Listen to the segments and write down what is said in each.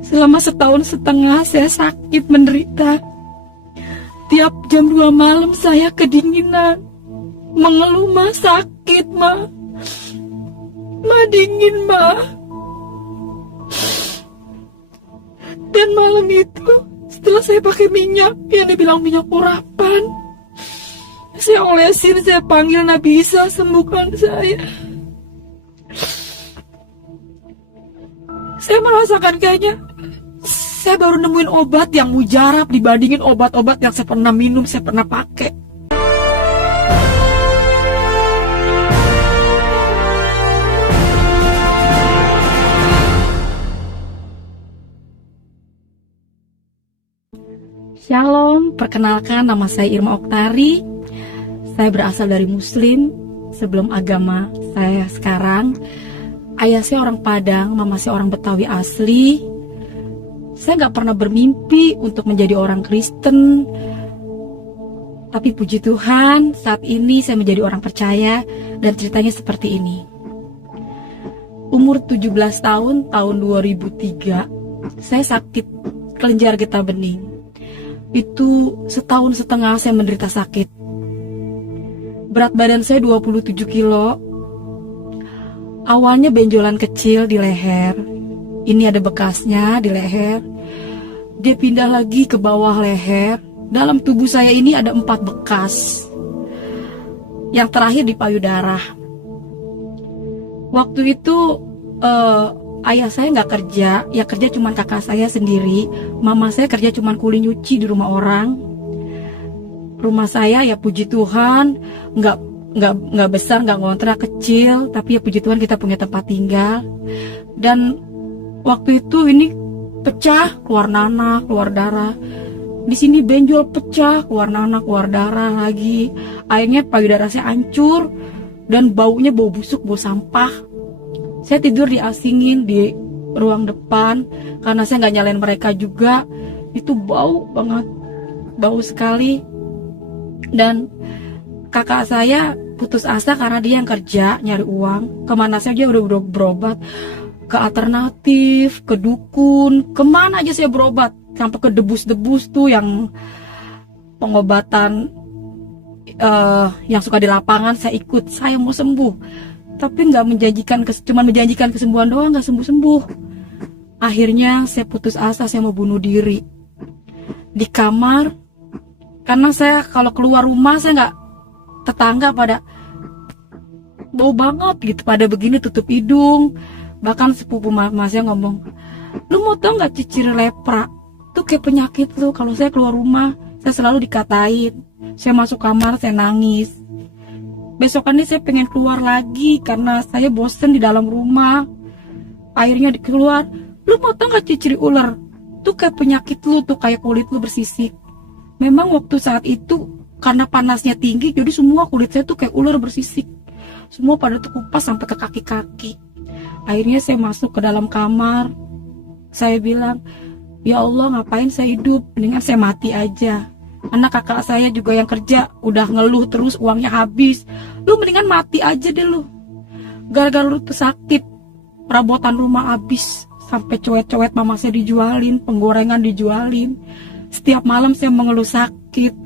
Selama 1,5 tahun saya sakit menderita. Tiap jam 2 malam saya kedinginan. Mengeluh, Ma, sakit, Ma. Ma, dingin, Ma. Dan malam itu, setelah saya pakai minyak, yang dibilang minyak urapan, saya olesin, saya panggil Nabi Isa, sembuhkan saya. Saya merasakan kayaknya saya baru nemuin obat yang mujarab dibandingin obat-obat yang saya pernah minum, saya pernah pakai. Shalom, perkenalkan nama saya Irma Oktari. Saya berasal dari Muslim. Sebelum agama saya sekarang, ayah saya orang Padang, mama saya orang Betawi asli. Saya nggak pernah bermimpi untuk menjadi orang Kristen. Tapi puji Tuhan, saat ini saya menjadi orang percaya dan ceritanya seperti ini. Umur 17 tahun, tahun 2003, saya sakit kelenjar getah bening. Itu 1,5 tahun saya menderita sakit. Berat badan saya 27 kilo. Awalnya benjolan kecil di leher. Ini ada bekasnya di leher. Dia pindah lagi ke bawah leher. Dalam tubuh saya ini ada 4 bekas. Yang terakhir di payudara. Waktu itu ayah saya nggak kerja. Ya kerja cuma kakak saya sendiri. Mama saya kerja cuma kuli nyuci di rumah orang. Rumah saya ya puji Tuhan nggak besar, nggak ngontrak, kecil, tapi ya puji Tuhan kita punya tempat tinggal. Dan waktu itu ini pecah, keluar nanah, keluar darah. Di sini benjol pecah, keluar nanah, keluar darah lagi. Akhirnya payudara saya hancur dan baunya bau busuk, bau sampah. Saya tidur diasingin di ruang depan karena saya nggak nyalain mereka juga. Itu bau banget, bau sekali. Dan kakak saya putus asa karena dia yang kerja, nyari uang. Kemana saja udah berobat. Ke alternatif, ke dukun, kemana aja saya berobat. Sampai ke debus-debus tuh yang pengobatan yang suka di lapangan, saya ikut. Saya mau sembuh. Tapi nggak menjanjikan, cuma menjanjikan kesembuhan doang, nggak sembuh-sembuh. Akhirnya saya putus asa, saya mau bunuh diri. Di kamar, karena saya kalau keluar rumah, saya nggak, tetangga pada bau banget gitu, pada begini tutup hidung. Bahkan sepupu mama saya ngomong, lu mau tau gak cicir lepra? Tuh kayak penyakit lu. Kalau saya keluar rumah, saya selalu dikatain. Saya masuk kamar, saya nangis. Besokannya saya pengen keluar lagi karena saya bosen di dalam rumah. Akhirnya keluar, lu mau tau gak cicir ular? Tuh kayak penyakit lu, tuh kayak kulit lu bersisik. Memang waktu saat itu karena panasnya tinggi, jadi semua kulit saya tuh kayak ular bersisik. Semua pada tuh kupas sampai ke kaki-kaki. Akhirnya saya masuk ke dalam kamar. Saya bilang, ya Allah, ngapain saya hidup? Mendingan saya mati aja. Anak kakak saya juga yang kerja udah ngeluh terus, uangnya habis. Lu mendingan mati aja deh lu. Gara-gara lu tuh sakit, perabotan rumah habis. Sampai cowet-cowet mama saya dijualin, penggorengan dijualin. Setiap malam saya mengeluh sakit.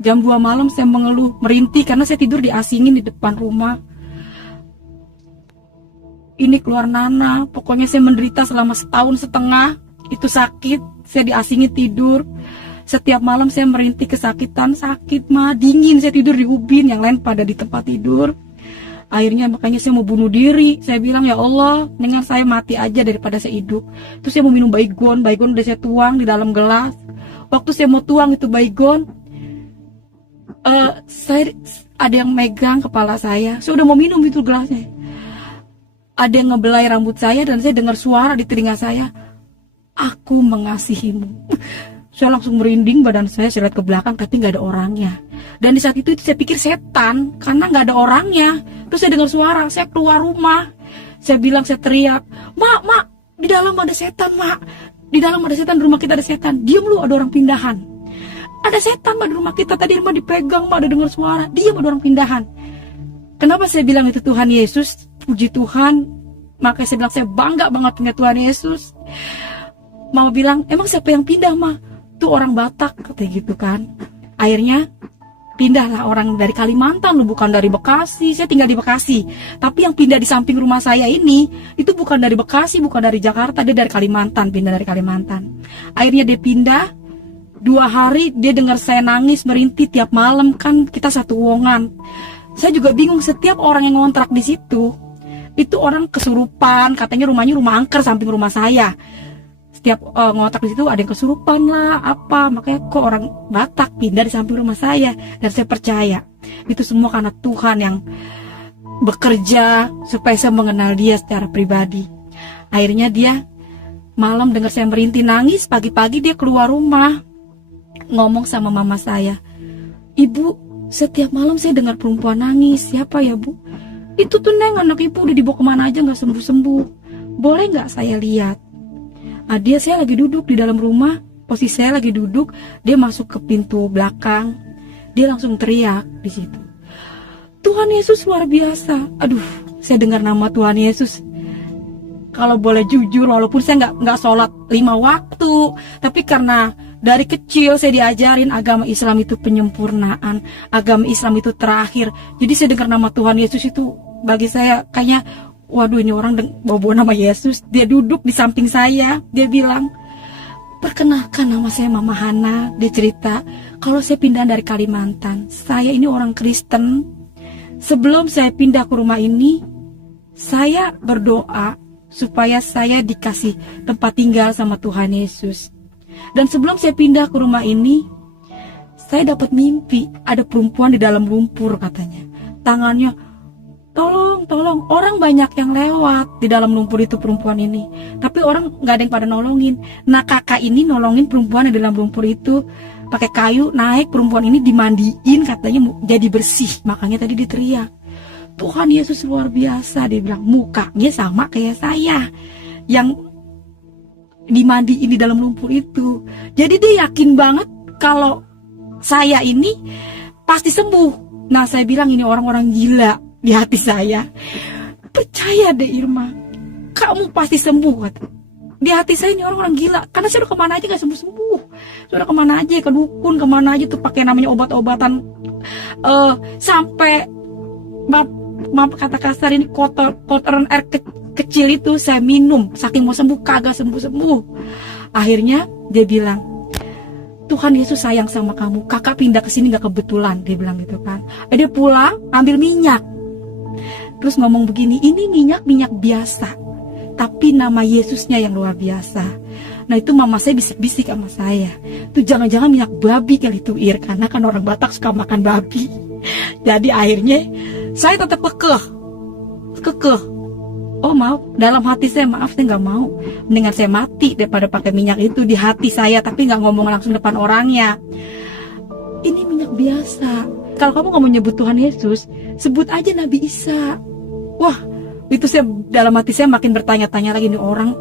Jam 2 malam saya mengeluh, merintih karena saya tidur diasingin di depan rumah. Ini keluar nanah, pokoknya saya menderita selama 1,5 tahun. Itu sakit, saya diasingin tidur. Setiap malam saya merintih kesakitan, sakit mah, dingin, saya tidur di ubin, yang lain pada di tempat tidur. Akhirnya makanya saya mau bunuh diri. Saya bilang, ya Allah, dengan saya mati aja daripada saya hidup. Terus saya mau minum baygon udah saya tuang di dalam gelas. Waktu saya mau tuang itu baygon, saya ada yang megang kepala saya udah mau minum itu gelasnya. Ada yang ngebelai rambut saya dan saya dengar suara di telinga saya, aku mengasihimu. Saya langsung merinding badan saya lihat ke belakang tapi nggak ada orangnya. Dan di saat itu saya pikir setan karena nggak ada orangnya. Terus saya dengar suara, saya keluar rumah. Saya bilang, saya teriak, mak, di dalam ada setan, mak. Di dalam ada setan, di rumah kita ada setan. Diam lu, ada orang pindahan. Ada setan, mak, di rumah kita. Tadi rumah dipegang, mak, ada dengar suara. Diam, ada orang pindahan. Kenapa saya bilang itu Tuhan Yesus? Puji Tuhan. Makanya saya bilang saya bangga banget punya Tuhan Yesus. Mama bilang, emang siapa yang pindah mah? Tuh orang Batak, katanya gitu kan. Akhirnya pindahlah orang dari Kalimantan, bukan dari Bekasi. Saya tinggal di Bekasi, tapi yang pindah di samping rumah saya ini itu bukan dari Bekasi, bukan dari Jakarta, dia dari Kalimantan, pindah dari Kalimantan. Akhirnya dia pindah. 2 hari dia dengar saya nangis merintih tiap malam, kan kita satu wongan. Saya juga bingung, setiap orang yang ngontrak di situ itu orang kesurupan, katanya rumahnya rumah angker samping rumah saya. Setiap ngontrak di situ ada yang kesurupan lah apa, makanya kok orang Batak pindah di samping rumah saya. Dan saya percaya itu semua karena Tuhan yang bekerja supaya saya mengenal dia secara pribadi. Akhirnya dia malam dengar saya merintih nangis, pagi-pagi dia keluar rumah ngomong sama mama saya, "Ibu, setiap malam saya dengar perempuan nangis. Siapa ya, Bu?" "Itu tuh Neng, anak ibu udah dibawa kemana aja gak sembuh-sembuh. Boleh gak saya lihat?" Saya lagi duduk di dalam rumah. Posisi saya lagi duduk, dia masuk ke pintu belakang. Dia langsung teriak di situ, "Tuhan Yesus luar biasa." Aduh, saya dengar nama Tuhan Yesus. Kalau boleh jujur, walaupun saya nggak sholat 5 waktu, tapi karena dari kecil saya diajarin agama Islam itu penyempurnaan, agama Islam itu terakhir. Jadi saya dengar nama Tuhan Yesus itu bagi saya kayaknya, waduh ini orang bawa nama Yesus. Dia duduk di samping saya, dia bilang, "Perkenalkan, nama saya Mama Hana." Dia cerita, kalau saya pindah dari Kalimantan, saya ini orang Kristen. Sebelum saya pindah ke rumah ini, saya berdoa supaya saya dikasih tempat tinggal sama Tuhan Yesus. Dan sebelum saya pindah ke rumah ini, saya dapat mimpi ada perempuan di dalam lumpur, katanya. Tangannya, tolong, orang banyak yang lewat di dalam lumpur itu perempuan ini, tapi orang nggak ada yang pada nolongin. Nah, kakak ini nolongin perempuan di dalam lumpur itu, pakai kayu naik, perempuan ini dimandiin, katanya jadi bersih. Makanya tadi dia teriak, "Tuhan Yesus luar biasa." Dia bilang, mukanya sama kayak saya yang dimandiin di dalam lumpur itu. Jadi dia yakin banget kalau saya ini pasti sembuh. Nah, saya bilang ini orang-orang gila di hati saya. "Percaya deh Irma, kamu pasti sembuh," kata. Di hati saya ini orang-orang gila, karena saya udah kemana aja gak sembuh-sembuh. Sudah kemana aja, ke dukun, kemana aja tuh pakai namanya obat-obatan, sampai maaf kata kasar ini, kotoran air kecil itu saya minum, saking mau sembuh kagak sembuh-sembuh. Akhirnya dia bilang, "Tuhan Yesus sayang sama kamu, kakak pindah ke sini gak kebetulan," dia bilang gitu kan. Dia pulang ambil minyak, terus ngomong begini, "Ini minyak biasa, tapi nama Yesusnya yang luar biasa." Nah, itu mama saya bisik-bisik sama saya, "Tuh jangan-jangan minyak babi kali itu Ir," karena kan orang Batak suka makan babi. Jadi akhirnya saya tetap kekeh. Oh maaf, dalam hati saya, maaf saya nggak mau, mendingan saya mati daripada pakai minyak itu di hati saya, tapi nggak ngomong langsung depan orangnya. Ini minyak biasa. Kalau kamu nggak mau nyebut Tuhan Yesus, sebut aja Nabi Isa. Wah, itu saya dalam hati saya makin bertanya-tanya lagi, nih orang,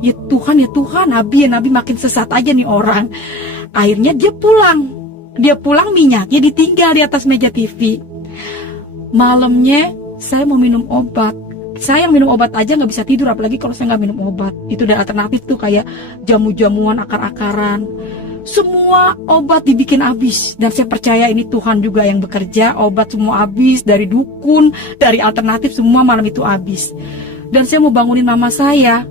ya Tuhan, Nabi makin sesat aja nih orang. Akhirnya dia pulang minyaknya ditinggal di atas meja TV. Malamnya saya mau minum obat. Saya yang minum obat aja nggak bisa tidur, apalagi kalau saya nggak minum obat. Itu ada alternatif tuh kayak jamu-jamuan, akar-akaran. Semua obat dibikin habis. Dan saya percaya ini Tuhan juga yang bekerja. Obat semua habis, dari dukun, dari alternatif, semua malam itu habis. Dan saya mau bangunin mama saya,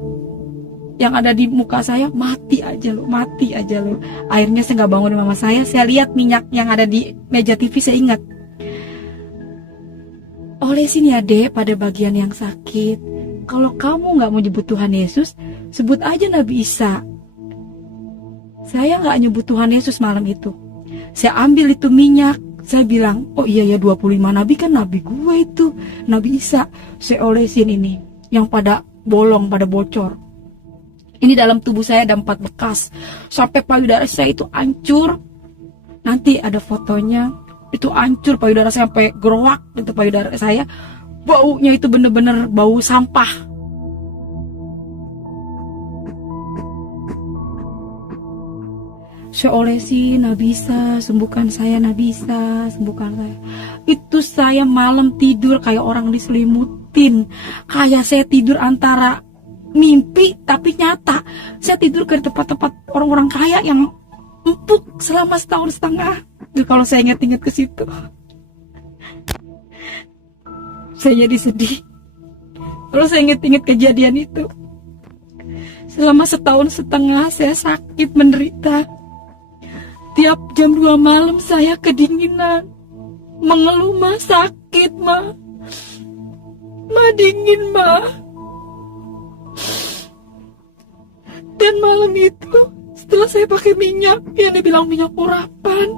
yang ada di muka saya, mati aja lo. Akhirnya saya nggak bangunin mama saya lihat minyak yang ada di meja TV, saya ingat, olesin ya Dek pada bagian yang sakit. Kalau kamu nggak mau nyebut Tuhan Yesus, sebut aja Nabi Isa. Saya nggak nyebut Tuhan Yesus malam itu. Saya ambil itu minyak, saya bilang, oh iya ya 25 nabi kan nabi gue itu, Nabi Isa. Saya olesin ini, yang pada bolong, pada bocor. Ini dalam tubuh saya ada 4 bekas, sampai payudara saya itu hancur. Nanti ada fotonya. Itu hancur payudara saya sampai gerowak, itu payudara saya. Baunya itu bener-bener bau sampah. Saya olesin, Nabi Isa, sembuhkan saya Nabi Isa, sembuhkan saya. Itu saya malam tidur kayak orang diselimutin. Kayak saya tidur antara mimpi tapi nyata. Saya tidur ke tempat-tempat orang-orang kaya yang empuk selama setahun setengah. Kalau saya ingat-ingat ke situ, saya jadi sedih. Terus saya ingat-ingat kejadian itu. Selama setahun setengah saya sakit menderita. Tiap jam 2 malam saya kedinginan, mengeluh, "Ma, sakit, Ma. Ma, dingin, Ma." Dan malam itu, setelah saya pakai minyak, yang dibilang minyak urapan,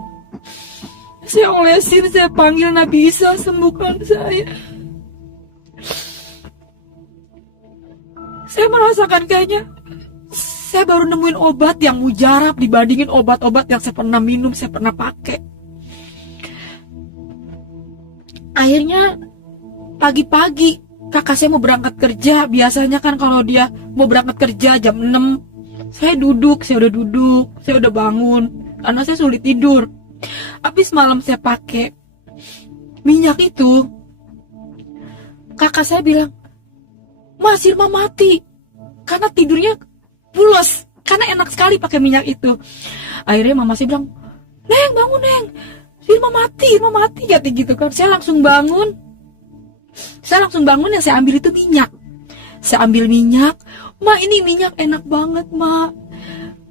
saya olesin, saya panggil Nabi Isa, "Sembuhkan saya." Saya merasakan kayaknya saya baru nemuin obat yang mujarab dibandingin obat-obat yang saya pernah minum, saya pernah pakai. Akhirnya pagi-pagi kakak saya mau berangkat kerja. Biasanya kan kalau dia mau berangkat kerja jam 6, saya udah duduk, saya udah bangun karena saya sulit tidur. Habis malam saya pakai minyak itu, kakak saya bilang, "Mas, Irma mati." Karena tidurnya pulas, karena enak sekali pakai minyak itu. Akhirnya mama saya bilang, "Neng, bangun, Neng. Irma mati, kata gitu kan." Saya langsung bangun, yang saya ambil itu minyak. Saya ambil minyak, "Ma, ini minyak enak banget, Ma.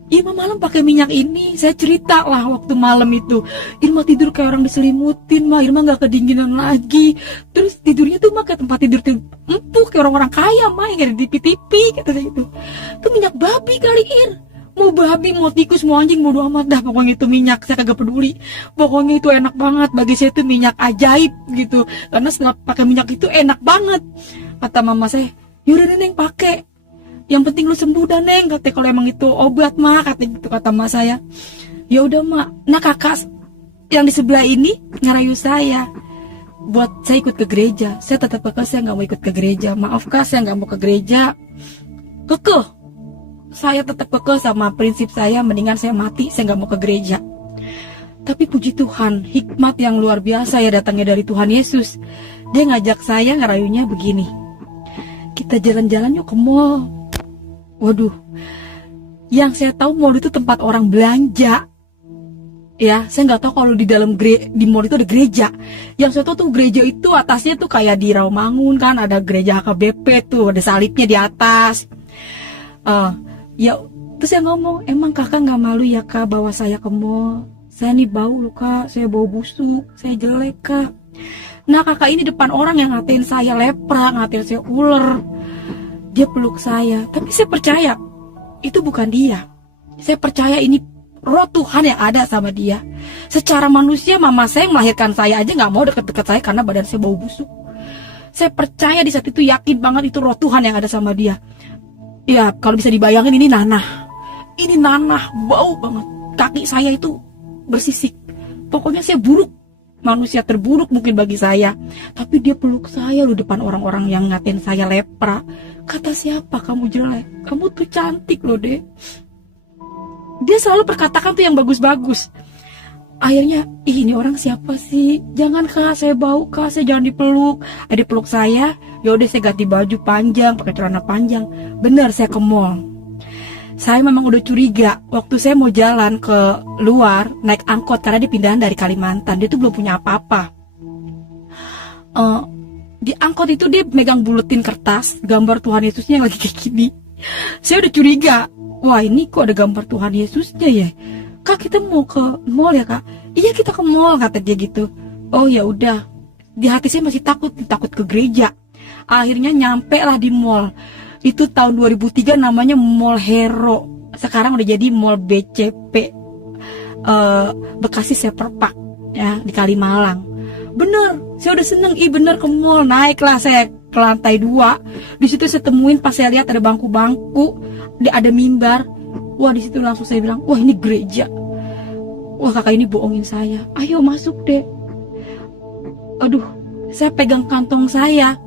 Irma malam pakai minyak ini." Saya cerita lah waktu malam itu, "Irma tidur kayak orang diselimutin, Ma. Irma gak kedinginan lagi. Terus tidurnya tuh, Ma, kayak tempat tidur empuk kayak orang-orang kaya, Ma, yang ada di TV," kata saya gitu. "Itu minyak babi kali, Ir. Mau babi, mau tikus, mau anjing, mau amat dah. Pokoknya itu minyak, saya kagak peduli. Pokoknya itu enak banget. Bagi saya itu minyak ajaib gitu. Karena setelah pakai minyak itu enak banget." Kata mama saya, "Yaudah, Neng, pakai. Yang penting lu sembuh dah, Neng," katanya, "kalau emang itu obat, Ma," kata gitu, kata Ma saya. Ya udah, Ma. Nah, kakak yang di sebelah ini ngerayu saya buat saya ikut ke gereja. Saya tetap kekeh, saya nggak mau ikut ke gereja. "Maaf, Kak, saya nggak mau ke gereja." Kekeh, saya tetap kekeh sama prinsip saya, mendingan saya mati, saya nggak mau ke gereja. Tapi puji Tuhan, hikmat yang luar biasa ya datangnya dari Tuhan Yesus. Dia ngajak saya, ngerayunya begini, "Kita jalan-jalan yuk ke mall." Waduh, yang saya tahu mall itu tempat orang belanja. Ya, saya nggak tahu kalau di dalam di mall itu ada gereja. Yang saya tahu tuh gereja itu atasnya tuh kayak di Rawamangun kan, ada gereja HKBP tuh, ada salibnya di atas. Ya, terus saya ngomong, "Emang kakak nggak malu ya, Kak, bawa saya ke mall? Saya nih bau loh, Kak, saya bau busuk, saya jelek, Kak." Nah, kakak ini depan orang yang ngatain saya lepra, ngatain saya ular. Dia peluk saya, tapi saya percaya itu bukan dia. Saya percaya ini roh Tuhan yang ada sama dia. Secara manusia, mama saya yang melahirkan saya aja nggak mau deket-deket saya karena badan saya bau busuk. Saya percaya di saat itu, yakin banget itu roh Tuhan yang ada sama dia. Ya, kalau bisa dibayangin, ini nanah, bau banget. Kaki saya itu bersisik. Pokoknya saya buruk, manusia terburuk mungkin bagi saya. Tapi dia peluk saya loh depan orang-orang yang ngatain saya lepra. Kata, "Siapa kamu jelek? Kamu tuh cantik loh, Dek." Dia selalu perkatakan tuh yang bagus-bagus. Akhirnya, ini orang siapa sih? "Jangan, Kak, saya bau, Kak, saya jangan dipeluk." Dia peluk saya. Ya udah, saya ganti baju panjang, pakai celana panjang. Bener, saya ke mall. Saya memang udah curiga. Waktu saya mau jalan ke luar, naik angkot karena dia pindahan dari Kalimantan. Dia tuh belum punya apa-apa. Di angkot itu dia megang buletin kertas gambar Tuhan Yesusnya yang lagi kayak gini. Saya udah curiga, wah ini kok ada gambar Tuhan Yesusnya ya. "Kak, kita mau ke mall ya, Kak?" "Iya, kita ke mall," kata dia gitu. Oh ya udah. Di hati saya masih takut ke gereja. Akhirnya nyampe lah di mall. Itu tahun 2003, namanya Mall Hero. Sekarang udah jadi Mall BCP, Bekasi Seperpak ya, di Kalimalang. Bener, saya udah seneng, bener ke mall. Naiklah saya ke lantai 2. Di situ saya temuin, pas saya lihat ada bangku-bangku, ada mimbar. Wah, di situ langsung saya bilang, wah ini gereja. Wah, kakak ini bohongin saya. Ayo masuk deh. Aduh, saya pegang kantong saya,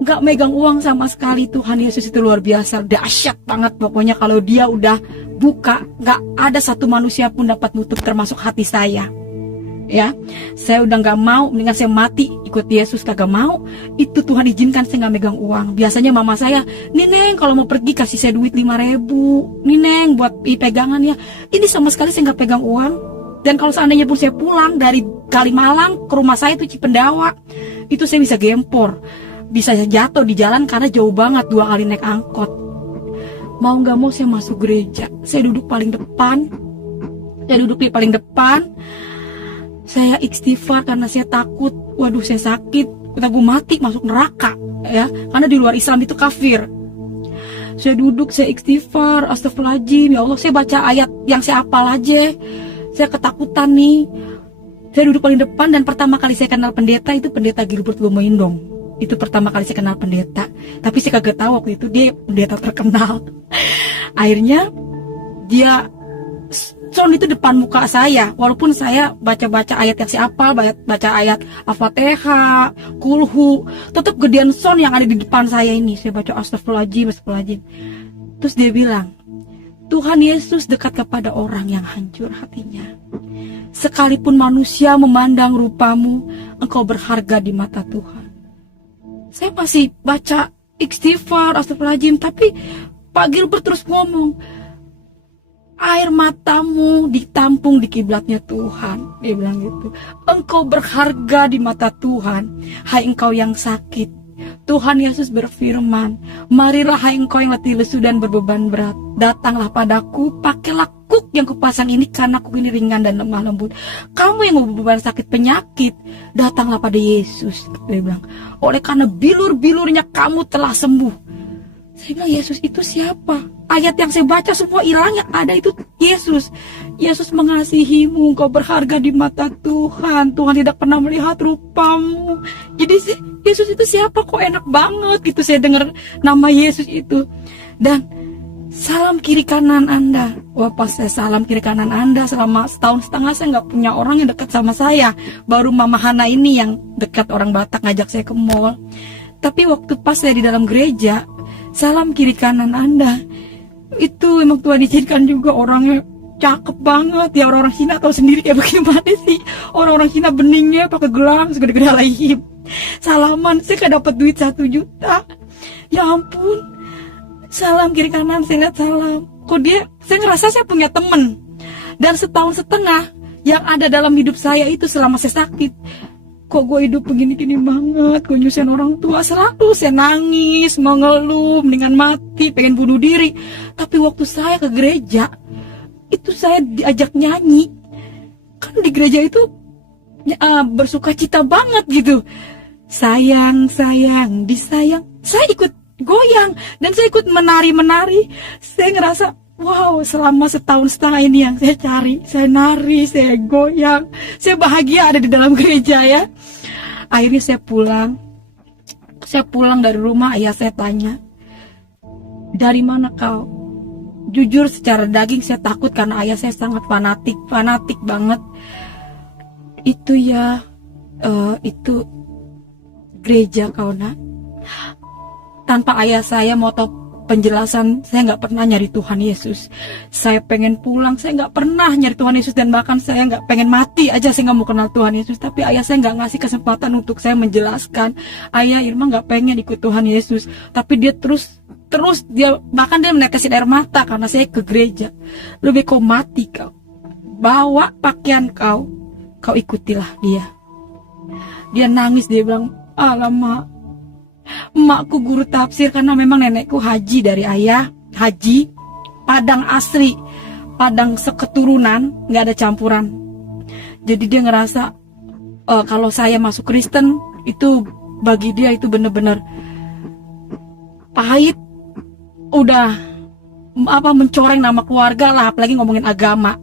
nggak megang uang sama sekali. Tuhan Yesus itu luar biasa, dahsyat banget. Pokoknya kalau dia udah buka, nggak ada satu manusia pun dapat nutup, termasuk hati saya. ya. Saya udah gak mau, mendingan saya mati ikut Yesus, kagak mau. Itu Tuhan izinkan saya gak megang uang. Biasanya mama saya, nih Neng kalau mau pergi kasih saya duit 5.000, nih Neng buat pegangan ya. Ini sama sekali saya gak pegang uang. Dan kalau seandainya pun saya pulang dari Kalimalang ke rumah saya itu Cipendawa, itu saya bisa gempor, bisa jatuh di jalan karena jauh banget, 2 kali naik angkot. Mau gak mau saya masuk gereja, saya duduk paling depan. Saya duduk di paling depan. Saya istighfar karena saya takut, waduh saya sakit, gue mati masuk neraka ya, karena di luar Islam itu kafir. Saya duduk, saya istighfar, astagfirullahaladzim, ya Allah, saya baca ayat yang saya hafal aja. Saya ketakutan nih. Saya duduk paling depan, dan pertama kali saya kenal pendeta itu pendeta Gilbert Lumoindong. Itu pertama kali saya kenal pendeta, tapi saya kagak tahu waktu itu dia pendeta terkenal. Akhirnya dia sound itu depan muka saya, walaupun saya baca-baca ayat yang saya hafal, baca ayat Al-Fatihah, Kulhu, tetap gedean sound yang ada di depan saya ini. Saya baca astagfirullahaladzim, astagfirullahaladzim. Terus dia bilang, Tuhan Yesus dekat kepada orang yang hancur hatinya. Sekalipun manusia memandang rupamu, engkau berharga di mata Tuhan. Saya masih baca istighfar, astagfirullahaladzim, tapi Pak Gilbert terus ngomong, air matamu ditampung di kiblatnya Tuhan. Dia bilang gitu. Engkau berharga di mata Tuhan, hai engkau yang sakit. Tuhan Yesus berfirman, marilah hai engkau yang letih lesu dan berbeban berat, datanglah padaku, pakailah kuk yang kupasang ini, karena kuk ini ringan dan lemah lembut. Kamu yang berbeban sakit penyakit, datanglah pada Yesus. Dia bilang, oleh karena bilur-bilurnya kamu telah sembuh. Saya bilang, Yesus itu siapa? Ayat yang saya baca semua hilang, yang ada itu Yesus. Yesus mengasihimu, engkau berharga di mata Tuhan. Tuhan tidak pernah melihat rupamu. Jadi Yesus itu siapa? Kok enak banget gitu saya dengar nama Yesus itu. Dan salam kiri kanan Anda. Wah, pas saya salam kiri kanan Anda, selama 1,5 tahun saya nggak punya orang yang dekat sama saya. Baru Mama Hana ini yang dekat, orang Batak, ngajak saya ke mall. Tapi waktu pas saya di dalam gereja, salam kiri kanan Anda, itu emang Tuhan izinkan juga orangnya cakep banget ya. Orang-orang Cina tahu sendiri kayak bagaimana sih, orang-orang Cina beningnya pakai gelang segede-gede alaihim. Salaman, saya gak dapat duit 1 juta. Ya ampun, salam kiri kanan, saya lihat salam. Kok dia, saya ngerasa saya punya temen. Dan 1,5 tahun yang ada dalam hidup saya itu selama saya sakit, kok gue hidup begini-gini banget, gue nyusahin orang tua, selalu saya nangis, mengeluh, mendingan mati, pengen bunuh diri. Tapi waktu saya ke gereja, itu saya diajak nyanyi. Kan di gereja itu bersuka cita banget gitu. Sayang, sayang, disayang. Saya ikut goyang, dan saya ikut menari-menari. Saya ngerasa, wow, selama 1,5 tahun ini yang saya cari, saya nari, saya goyang, saya bahagia ada di dalam gereja ya. Akhirnya saya pulang dari rumah, ayah saya tanya, dari mana kau? Jujur secara daging saya takut karena ayah saya sangat fanatik banget. Itu ya, itu gereja kau nak. Tanpa ayah saya mau tahu penjelasan, saya nggak pernah nyari Tuhan Yesus. Saya pengen pulang, saya nggak pernah nyari Tuhan Yesus, dan bahkan saya nggak pengen mati aja, saya nggak mau kenal Tuhan Yesus. Tapi ayah saya nggak ngasih kesempatan untuk saya menjelaskan. Ayah, Irma nggak pengen ikut Tuhan Yesus, tapi dia terus dia bahkan dia menetesin air mata karena saya ke gereja. Lebih kau mati kau, bawa pakaian kau ikutilah dia. Dia nangis, dia bilang, alamak, emakku guru tafsir karena memang nenekku haji dari ayah, haji Padang asli, Padang seketurunan, nggak ada campuran. Jadi dia ngerasa kalau saya masuk Kristen itu bagi dia itu bener-bener pahit, udah mencoreng nama keluarga lah, apalagi ngomongin agama.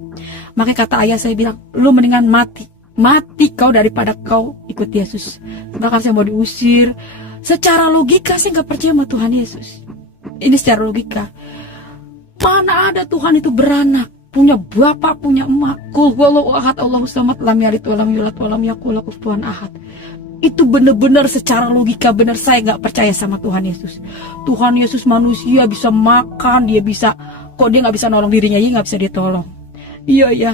Makanya kata ayah saya bilang, lu mendingan mati kau daripada kau ikut Yesus. Bahkan saya mau diusir. Secara logika saya nggak percaya sama Tuhan Yesus. Ini secara logika. Mana ada Tuhan itu beranak, punya bapak, punya emak. Qul huwallahu ahad, Allahus samad, lam yalid walam yulad walam yakul lahu kufuwan ahad. Itu benar-benar secara logika benar, saya nggak percaya sama Tuhan Yesus. Tuhan Yesus manusia, bisa makan, dia bisa, kok dia nggak bisa nolong dirinya, dia nggak bisa ditolong. Iya ya,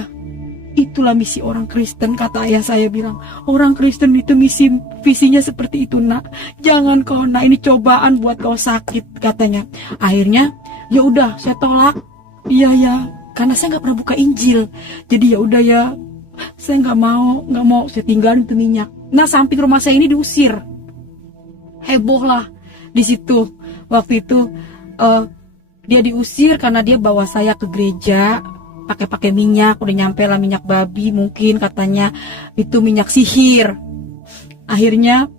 Itulah misi orang Kristen, kata ayah saya bilang. Orang Kristen itu visinya seperti itu, nak. Jangan kau, nak, ini cobaan buat kau sakit, katanya. Akhirnya, ya udah, saya tolak. Iya ya, karena saya nggak pernah buka Injil. Jadi ya udah ya, saya nggak mau, saya tinggalin itu minyak. Nah, samping rumah saya ini diusir. Heboh lah di situ. Waktu itu dia diusir karena dia bawa saya ke gereja pakai minyak, udah nyampe lah minyak babi, mungkin katanya itu minyak sihir. Akhirnya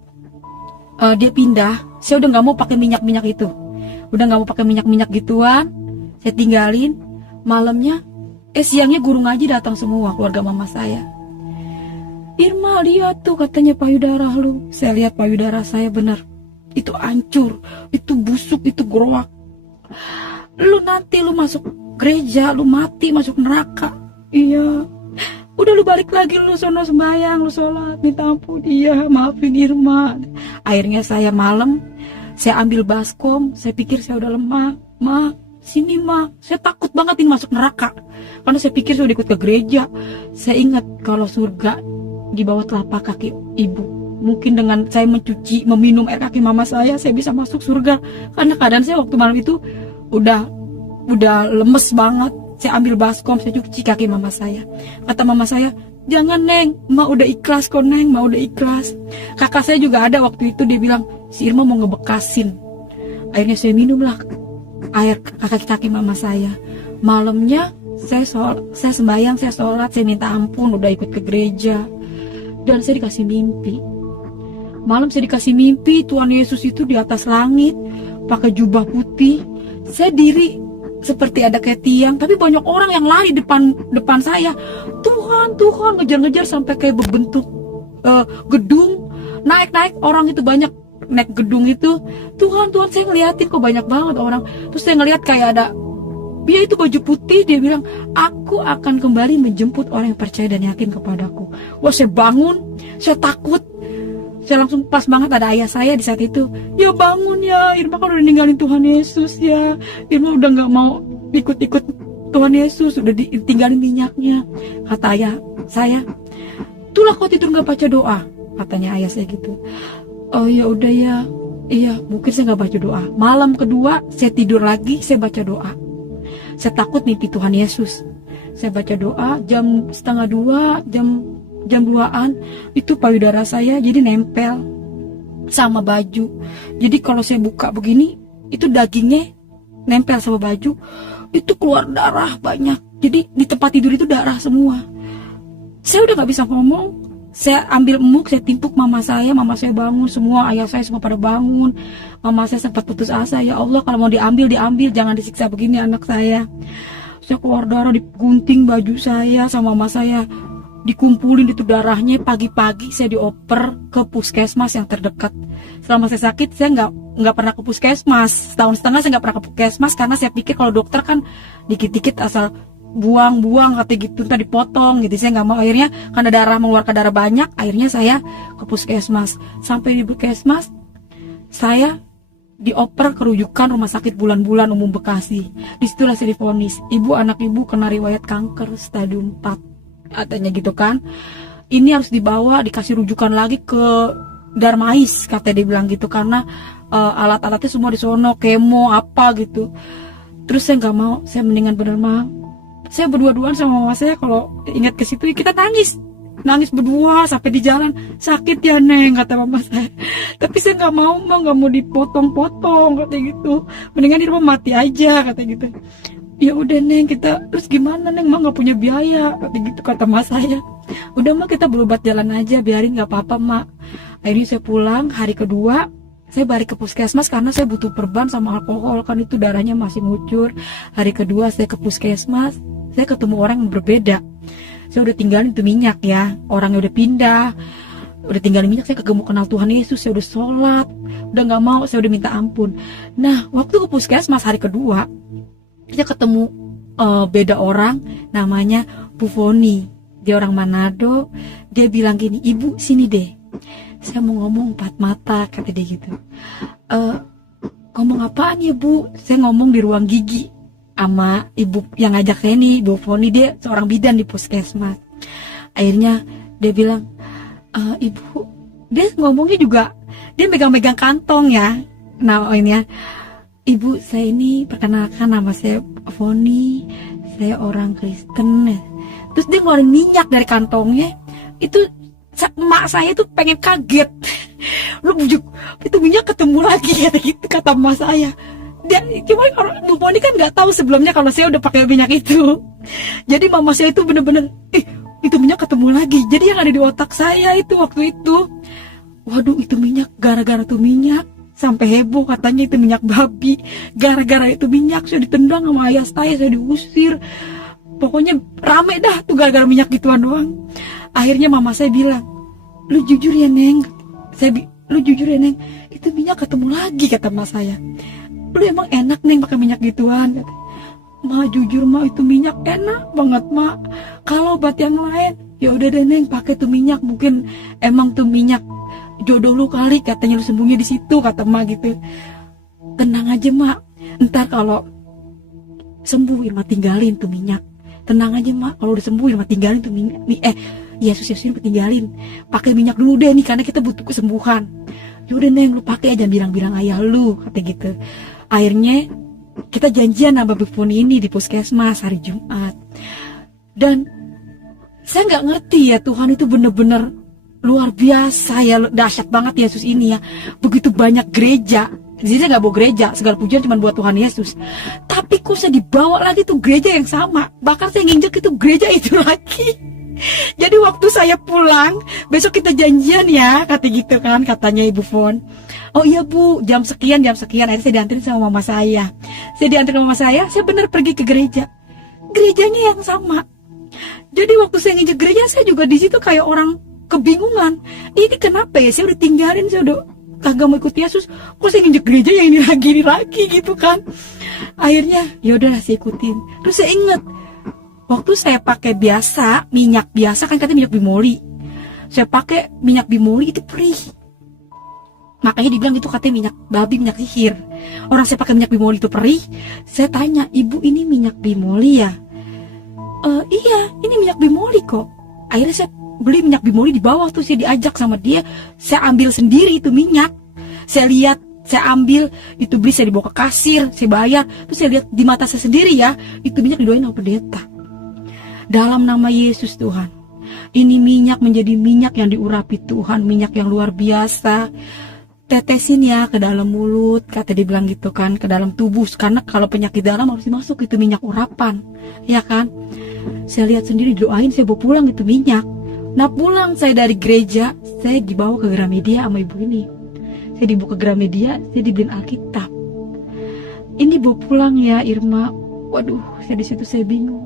dia pindah. Saya udah nggak mau pakai minyak itu, udah nggak mau pakai minyak gituan. Saya tinggalin. Malamnya siangnya guru ngaji datang semua, keluarga mama saya. Irma, lihat tuh, katanya payudara lu. Saya lihat payudara saya, bener, itu hancur, itu busuk, itu gerowak. Lu nanti lu masuk gereja, lu mati, masuk neraka. Iya. Udah lu balik lagi, lu sono sembahyang, lu sholat, minta ampun. Iya, maafin Irma. Akhirnya saya malam, saya ambil baskom. Saya pikir saya udah lemah. Ma, sini ma. Saya takut banget ini masuk neraka, karena saya pikir saya udah ikut ke gereja. Saya ingat kalau surga di bawah telapak kaki ibu. Mungkin dengan saya mencuci, meminum air kaki mama saya bisa masuk surga. Karena keadaan saya waktu malam itu udah lemes banget. Saya ambil baskom, saya cuci kaki mama saya. Kata mama saya, jangan Neng, Ma udah ikhlas kok Neng, Ma udah ikhlas. Kakak saya juga ada waktu itu, dia bilang, si Irma mau ngebekasin. Akhirnya saya minumlah air kaki mama saya. Malamnya saya sembahyang, saya sholat, saya minta ampun, udah ikut ke gereja. Dan saya dikasih mimpi. Malam saya dikasih mimpi, Tuhan Yesus itu di atas langit, pakai jubah putih. Saya diri seperti ada kayak tiang, tapi banyak orang yang lari depan saya. Tuhan, ngejar-ngejar sampai kayak berbentuk gedung. Naik orang itu banyak naik gedung itu. Tuhan, saya ngeliatin kok banyak banget orang. Terus saya ngeliat kayak ada, dia itu baju putih, dia bilang, aku akan kembali menjemput orang yang percaya dan yakin kepadaku. Wah, saya bangun, saya takut. Saya langsung, pas banget ada ayah saya di saat itu. Ya bangun ya, Irma kan udah ninggalin Tuhan Yesus ya. Irma udah gak mau ikut-ikut Tuhan Yesus, udah ditinggalin minyaknya. Kata ayah saya, itulah kau tidur gak baca doa, katanya ayah saya gitu. Oh ya udah ya, iya mungkin saya gak baca doa. Malam kedua saya tidur lagi, saya baca doa. Saya takut mimpi Tuhan Yesus. Saya baca doa jam 1:30, jam 2-an, itu payudara saya jadi nempel sama baju. Jadi kalau saya buka begini, itu dagingnya nempel sama baju, itu keluar darah banyak. Jadi di tempat tidur itu darah semua. Saya udah gak bisa ngomong. Saya ambil emuk, saya timpuk mama saya bangun semua, ayah saya semua pada bangun. Mama saya sempat putus asa, ya Allah kalau mau diambil, jangan disiksa begini anak saya. Saya keluar darah, digunting baju saya sama mama saya, dikumpulin itu darahnya. Pagi-pagi saya dioper ke puskesmas yang terdekat. Selama saya sakit saya nggak pernah ke puskesmas. Setahun setengah saya nggak pernah ke puskesmas, karena saya pikir kalau dokter kan dikit-dikit asal buang kata gitu, ntar dipotong gitu. Saya nggak mau. Akhirnya karena darah mengeluarkan darah banyak, akhirnya saya ke puskesmas. Sampai di puskesmas saya dioper kerujukan Rumah Sakit Bulan-Bulan Umum Bekasi. Disitulah saya divonis, anak ibu kena riwayat kanker stadium 4, katanya gitu kan. Ini harus dibawa, dikasih rujukan lagi ke Darmais, katanya dia bilang gitu, karena alat-alatnya semua di sono, kemo apa gitu. Terus saya nggak mau, saya mendingan bener mah. Saya berdua-duaan sama mama saya, kalau ingat ke situ kita nangis berdua sampai di jalan. Sakit ya Neng, kata mama saya. Tapi saya nggak mau dipotong-potong, kata gitu. Mendingan Irma mati aja, kata gitu. Ya udah Neng, kita terus gimana Neng, mah nggak punya biaya, kata gitu, kata mas saya. Udah mah kita berobat jalan aja, biarin, nggak apa-apa mak. Akhirnya saya pulang. Hari kedua saya balik ke puskesmas karena saya butuh perban sama alkohol, kan itu darahnya masih ngucur. Hari kedua saya ke puskesmas, saya ketemu orang yang berbeda. Saya udah tinggalin itu minyak ya, orangnya udah pindah, udah tinggalin minyak. Saya kagak mau kenal Tuhan Yesus, saya udah sholat, udah nggak mau, saya udah minta ampun. Nah, waktu ke puskesmas hari kedua, saya ketemu beda orang, namanya Bu Foni. Dia orang Manado. Dia bilang gini, ibu sini deh, saya mau ngomong 4 mata, kata dia gitu. Ngomong apaan ya Bu? Saya ngomong di ruang gigi sama ibu yang ngajak saya nih, Bu Foni. Dia seorang bidan di puskesmas. Akhirnya dia bilang, ibu, dia ngomongnya juga, dia megang-megang kantong ya. Nah ini ya, ibu saya ini perkenalkan, nama saya Foni, saya orang Kristen. Terus dia ngeluarin minyak dari kantongnya. Itu mak saya tuh pengen kaget. Lu bujuk, itu minyak ketemu lagi kata gitu, kata emak saya. Dia cuma Bu Poni kan nggak tahu sebelumnya kalau saya udah pakai minyak itu. Jadi mama saya itu bener-bener, itu minyak ketemu lagi. Jadi yang ada di otak saya itu waktu itu, waduh itu minyak, gara-gara tuh minyak sampai heboh katanya itu minyak babi. Gara-gara itu minyak saya ditendang sama ayah saya diusir. Pokoknya rame dah tuh gara-gara minyak gituan doang. Akhirnya mama saya bilang, lu jujur ya Neng, lu jujur ya Neng, itu minyak ketemu lagi, kata emak saya. Lu emang enak Neng pakai minyak gituan? Ma jujur ma, itu minyak enak banget ma. Kalau obat yang lain ya udah deh Neng pakai tuh minyak, mungkin emang tuh minyak jodoh lu kali, katanya lu sembunyi di situ, kata ma gitu. Tenang aja ma, ntar kalau sembuh Irma tinggalin tuh minyak. Tenang aja mak, kalau udah sembuh Irma tinggalin tuh minyak. Yesus Irma tinggalin. Pakai minyak dulu deh nih karena kita butuh kesembuhan. Yaudah Neng, lu pakai aja, bilang-bilang ayah lu, kata gitu. Akhirnya kita janjian sama Bu Poni ini di puskesmas hari Jumat. Dan saya nggak ngerti ya, Tuhan itu bener-bener luar biasa ya, dahsyat banget Yesus ini ya. Begitu banyak gereja. Jadi saya nggak bawa gereja, segala pujian cuma buat Tuhan Yesus. Tapi kok saya dibawa lagi tuh gereja yang sama. Bahkan saya nginjek itu gereja itu lagi. Jadi waktu saya pulang, besok kita janjian ya, kata gitu kan, katanya Ibu Fon. Oh iya Bu, jam sekian. Akhirnya saya dianterin sama mama saya. Saya benar pergi ke gereja. Gerejanya yang sama. Jadi waktu saya nginjek gereja, saya juga di situ kayak orang kebingungan. Ini kenapa ya, saya udah tinggalin, saya udah kagak mau ikut Yesus, kok saya nginjek gereja yang ini lagi gitu kan. Akhirnya yaudah saya ikutin. Terus saya inget, waktu saya pakai biasa, minyak biasa kan katanya minyak bimoli. Saya pakai minyak bimoli itu perih. Makanya dibilang itu katanya minyak babi, minyak sihir. Orang saya pakai minyak bimoli itu perih. Saya tanya, ibu ini minyak bimoli ya? Iya, ini minyak bimoli kok. Akhirnya saya beli minyak bimoli di bawah tuh, saya diajak sama dia. Saya ambil sendiri itu minyak. Saya lihat, saya ambil, itu beli, saya dibawa ke kasir, saya bayar. Terus saya lihat di mata saya sendiri ya, itu minyak didoain sama pendeta. Dalam nama Yesus Tuhan, ini minyak menjadi minyak yang diurapi Tuhan, minyak yang luar biasa. Tetesin ya ke dalam mulut, kata dibilang gitu kan, ke dalam tubuh. Karena kalau penyakit dalam harus dimasuk itu minyak urapan, ya kan. Saya lihat sendiri, doain, saya bawa pulang itu minyak. Nah pulang saya dari gereja, saya dibawa ke Gramedia sama ibu ini. Saya dibawa ke Gramedia, saya dibeliin Alkitab. Ini bawa pulang ya Irma. Waduh, saya di situ saya bingung.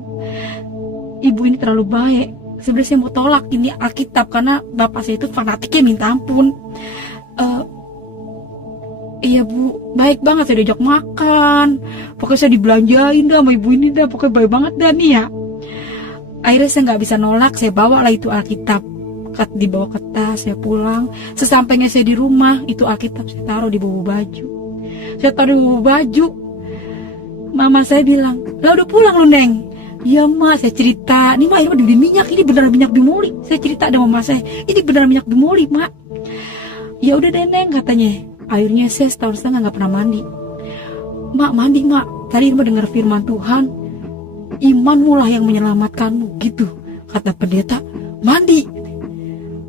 Ibu ini terlalu baik. Sebenarnya saya mau tolak ini Alkitab karena bapak saya itu fanatiknya minta ampun. Iya Bu, baik banget, saya diajak makan. Pokoknya saya dibelanjain dah sama ibu ini dah. Pokoknya baik banget dah nih ya. Akhirnya saya nggak bisa nolak, saya bawa lah itu Alkitab. Dibawa ke tas, saya pulang. Sesampainya saya di rumah, itu Alkitab saya taruh di bawah baju. Saya taruh di bawah baju. Mama saya bilang, lah udah pulang lu Neng? Iya Ma, saya cerita. Nih Ma, ini dibeli minyak, ini beneran minyak bimoli. Saya cerita sama mama saya, ini beneran minyak bimoli Ma. Ya udah deh Neng, katanya. Akhirnya saya setahun setengah nggak pernah mandi. Mak, mandi Mak. Tadi Irma dengar firman Tuhan, imanmu lah yang menyelamatkanmu, gitu kata pendeta. Mandi,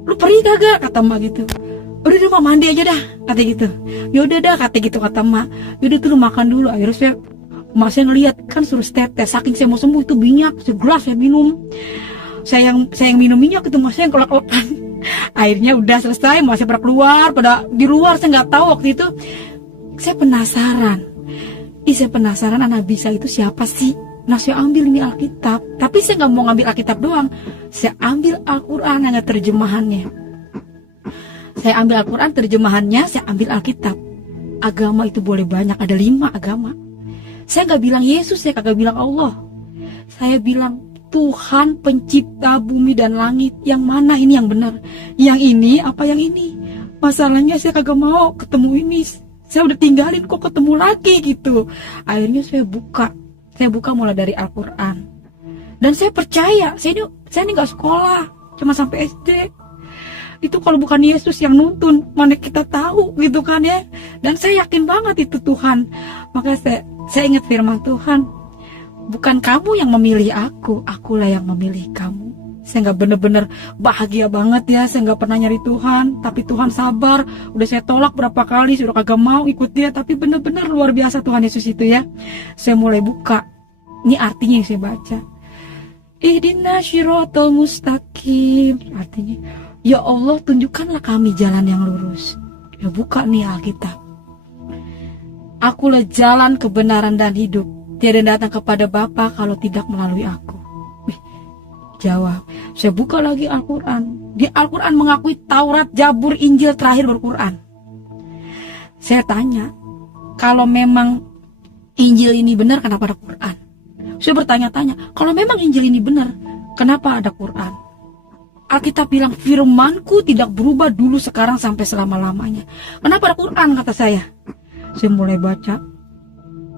lu pergi kagak, kata Mak gitu. Udah deh Mak, mandi aja dah, kata gitu. Yaudah dah, kata gitu kata Mak. Yaudah tuh lu makan dulu. Akhirnya Mak saya ngeliat kan suruh tetes, saking saya mau sembuh itu minyak segelas saya minum. Saya yang minum minyak itu, Mak saya yang kelak-kelakan. Akhirnya udah selesai, Mak saya pada keluar, pada di luar, saya nggak tahu waktu itu. Saya penasaran. Saya penasaran anak bisa itu siapa sih. Nah saya ambil ini Alkitab. Tapi saya nggak mau ngambil Alkitab doang. Saya ambil Al-Quran, hanya terjemahannya. Saya ambil Al-Quran terjemahannya, saya ambil Alkitab. Agama itu boleh banyak, ada 5 agama. Saya nggak bilang Yesus, saya kagak bilang Allah. Saya bilang Tuhan pencipta bumi dan langit. Yang mana ini yang benar? Yang ini apa yang ini? Masalahnya saya kagak mau ketemu ini. Saya udah tinggalin kok ketemu lagi gitu. Akhirnya saya buka mulai dari Al-Quran. Dan saya percaya, saya ini gak sekolah. cuma sampai SD. Itu kalau bukan Yesus yang nuntun, mana kita tahu gitu kan ya. Dan saya yakin banget itu Tuhan. Makanya saya ingat firman Tuhan, bukan kamu yang memilih akulah yang memilih kamu. Saya nggak bener-bener bahagia banget ya, saya nggak pernah nyari Tuhan, tapi Tuhan sabar. Udah saya tolak berapa kali, sudah kagak mau ikut dia, tapi bener-bener luar biasa Tuhan Yesus itu ya. Saya mulai buka, ini artinya yang saya baca. Ihdinas syiratal mustaqim, artinya, ya Allah tunjukkanlah kami jalan yang lurus. Ya buka nih Alkitab. Akulah jalan kebenaran dan hidup. Tiada datang kepada Bapa kalau tidak melalui aku. Jawab. Saya buka lagi Al-Quran. Di Al-Quran mengakui Taurat, Zabur, Injil, terakhir baru Quran. Saya tanya, kalau memang Injil ini benar, kenapa ada Quran? Saya bertanya-tanya, kalau memang Injil ini benar, kenapa ada Quran? Alkitab bilang, firmanku tidak berubah dulu, sekarang, sampai selama-lamanya. Kenapa ada Quran, kata saya? Saya mulai baca,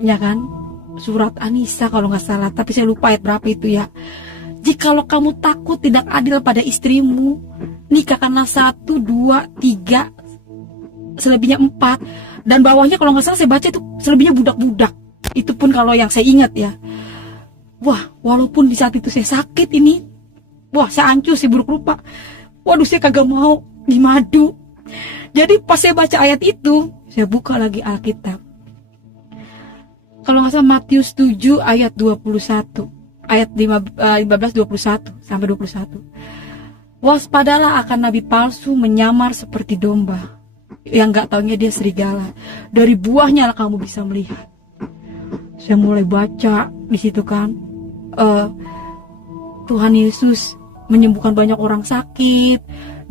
ya kan, surat An-Nisa kalau nggak salah, tapi saya lupa ayat berapa itu ya. Jikalau kamu takut tidak adil pada istrimu, nikahkanlah 1, 2, 3, selebihnya 4, dan bawahnya kalau nggak salah saya baca itu selebihnya budak-budak. Itu pun kalau yang saya ingat ya. Wah, walaupun di saat itu saya sakit ini, wah saya hancur, saya buruk rupa. Waduh, saya kagak mau dimadu. Jadi pas saya baca ayat itu, saya buka lagi Alkitab. Kalau nggak salah Matius 7 ayat 21. Ayat 15, 21 sampai 21. Waspadalah akan nabi palsu menyamar seperti domba, yang gak taunya dia serigala. Dari buahnya lah kamu bisa melihat. Saya mulai baca di situ kan, Tuhan Yesus menyembuhkan banyak orang sakit.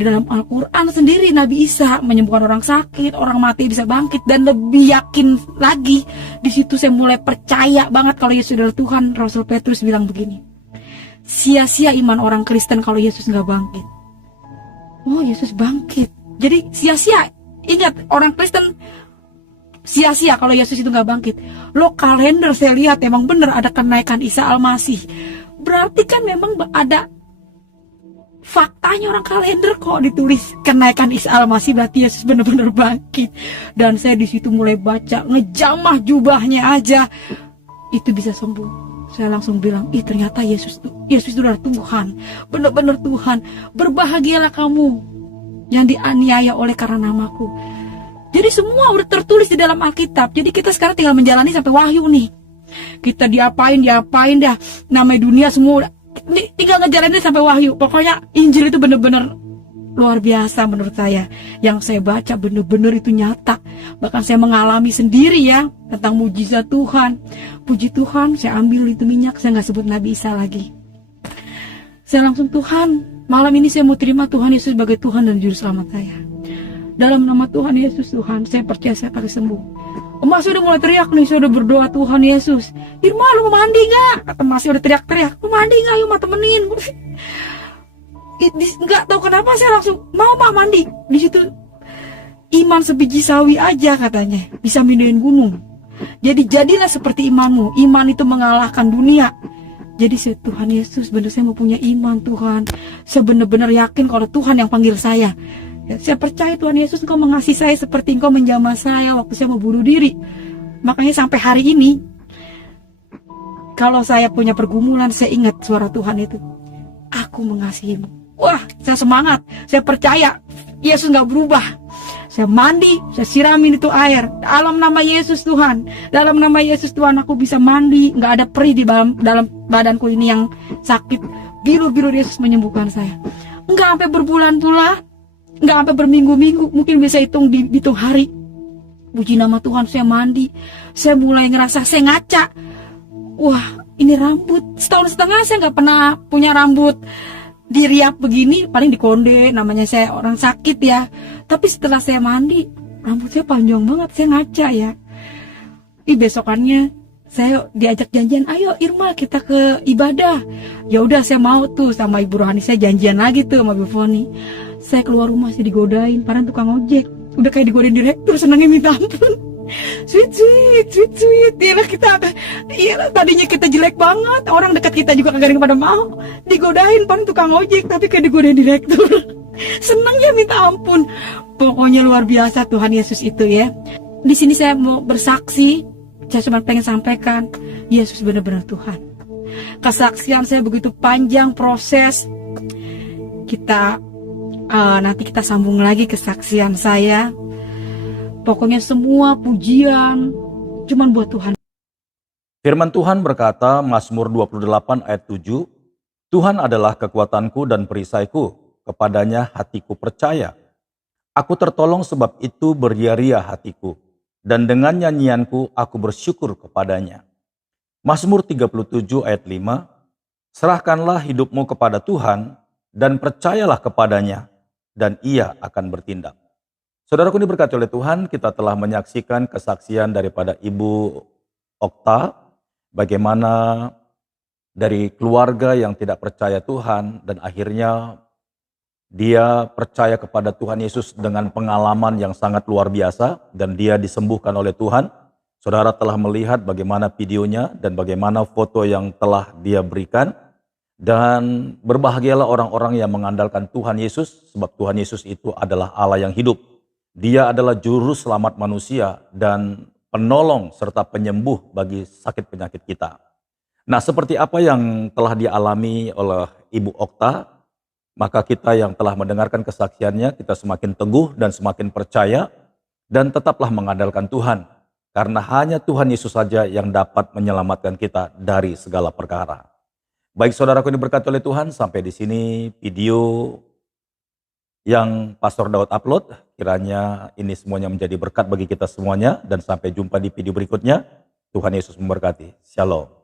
Di dalam Al-Quran sendiri Nabi Isa menyembuhkan orang sakit, orang mati bisa bangkit, dan lebih yakin lagi. Di situ saya mulai percaya banget kalau Yesus adalah Tuhan. Rasul Petrus bilang begini, sia-sia iman orang Kristen kalau Yesus nggak bangkit. Oh, Yesus bangkit, jadi sia-sia. Ingat, orang Kristen sia-sia kalau Yesus itu nggak bangkit. Lo kalender saya lihat emang bener ada kenaikan Isa Al-Masih. Berarti kan memang ada faktanya, orang kalender kok ditulis kenaikan Isa Al-Masih, berarti Yesus benar-benar bangkit. Dan saya di situ mulai baca, ngejamah jubahnya aja itu bisa sembuh. Saya langsung bilang, ternyata Yesus itu adalah Tuhan, benar-benar Tuhan. Berbahagialah kamu yang dianiaya oleh karena namaku. Jadi semua udah tertulis di dalam Alkitab. Jadi kita sekarang tinggal menjalani sampai Wahyu nih. Kita diapain dah, namanya dunia semua udah, tinggal ngejalanin sampai Wahyu. Pokoknya Injil itu benar-benar luar biasa menurut saya. Yang saya baca benar-benar itu nyata. Bahkan saya mengalami sendiri ya tentang mujizat Tuhan. Puji Tuhan, saya ambil itu minyak, saya nggak sebut Nabi Isa lagi. Saya langsung, Tuhan, malam ini saya mau terima Tuhan Yesus sebagai Tuhan dan Juru Selamat saya. Dalam nama Tuhan Yesus, Tuhan, saya percaya saya akan sembuh. Emak sudah mulai teriak nih, saya udah berdoa, Tuhan Yesus, Irma lu mau mandi gak? Kata Mas udah teriak-teriak, lu mandi gak? Yuk ma temenin. Nggak tahu kenapa saya langsung mau mandi. Di situ iman sebiji sawi aja katanya bisa mindahin gunung. Jadi jadilah seperti imanmu. Iman itu mengalahkan dunia. Jadi Tuhan Yesus, benar saya mau punya iman Tuhan. Saya benar-benar yakin kalau Tuhan yang panggil saya. Saya percaya Tuhan Yesus, Engkau mengasihi saya seperti Engkau menjamah saya waktu saya mau bunuh diri. Makanya sampai hari ini, kalau saya punya pergumulan, saya ingat suara Tuhan itu, aku mengasihimu. Wah, saya semangat, saya percaya Yesus gak berubah. Saya mandi, saya siramin itu air. Dalam nama Yesus Tuhan, dalam nama Yesus Tuhan, aku bisa mandi. Gak ada perih di dalam badanku ini yang sakit. Biru-biru Yesus menyembuhkan saya. Enggak sampai berbulan-bulan, nggak sampai berminggu-minggu, mungkin bisa dihitung hari. Puji nama Tuhan, saya mandi, saya mulai ngerasa, saya ngaca, wah ini rambut, setahun setengah saya nggak pernah punya rambut diriap begini, paling dikonde, namanya saya orang sakit ya. Tapi setelah saya mandi, rambut saya panjang banget, saya ngaca ya. Besokannya saya diajak janjian, ayo Irma kita ke ibadah. Ya udah, saya mau tuh sama Ibu Rohani, saya janjian lagi tuh sama Ibu Foni. Saya keluar rumah, saya digodain, padahal tukang ojek. Udah kayak digodain direktur, senangnya minta ampun. Sweet, sweet, sweet, sweet. Iyalah kita, iyalah tadinya kita jelek banget. Orang dekat kita juga kagak ada yang pada mau. Digodain pan tukang ojek, tapi kayak digodain direktur. Senang ya minta ampun. Pokoknya luar biasa Tuhan Yesus itu ya. Di sini saya mau bersaksi. Saya cuma pengen sampaikan, Yesus benar-benar Tuhan. Kesaksian saya begitu panjang proses. Kita nanti kita sambung lagi kesaksian saya. Pokoknya semua pujian cuman buat Tuhan. Firman Tuhan berkata, Mazmur 28 ayat 7, Tuhan adalah kekuatanku dan perisaiku, kepadanya hatiku percaya. Aku tertolong sebab itu beria-ria hatiku, dan dengan nyanyianku aku bersyukur kepadanya. Mazmur 37 ayat 5, serahkanlah hidupmu kepada Tuhan, dan percayalah kepadanya, dan ia akan bertindak. Saudaraku diberkati oleh Tuhan, kita telah menyaksikan kesaksian daripada Ibu Okta, bagaimana dari keluarga yang tidak percaya Tuhan, dan akhirnya dia percaya kepada Tuhan Yesus dengan pengalaman yang sangat luar biasa, dan dia disembuhkan oleh Tuhan. Saudara telah melihat bagaimana videonya, dan bagaimana foto yang telah dia berikan. Dan berbahagialah orang-orang yang mengandalkan Tuhan Yesus, sebab Tuhan Yesus itu adalah Allah yang hidup. Dia adalah juru selamat manusia dan penolong serta penyembuh bagi sakit penyakit kita. Nah, seperti apa yang telah dialami oleh Ibu Okta, maka kita yang telah mendengarkan kesaksiannya, kita semakin teguh dan semakin percaya, dan tetaplah mengandalkan Tuhan. Karena hanya Tuhan Yesus saja yang dapat menyelamatkan kita dari segala perkara. Baik saudaraku yang diberkati oleh Tuhan, sampai di sini video yang Pastor Daud upload. Kiranya ini semuanya menjadi berkat bagi kita semuanya, dan sampai jumpa di video berikutnya. Tuhan Yesus memberkati. Shalom.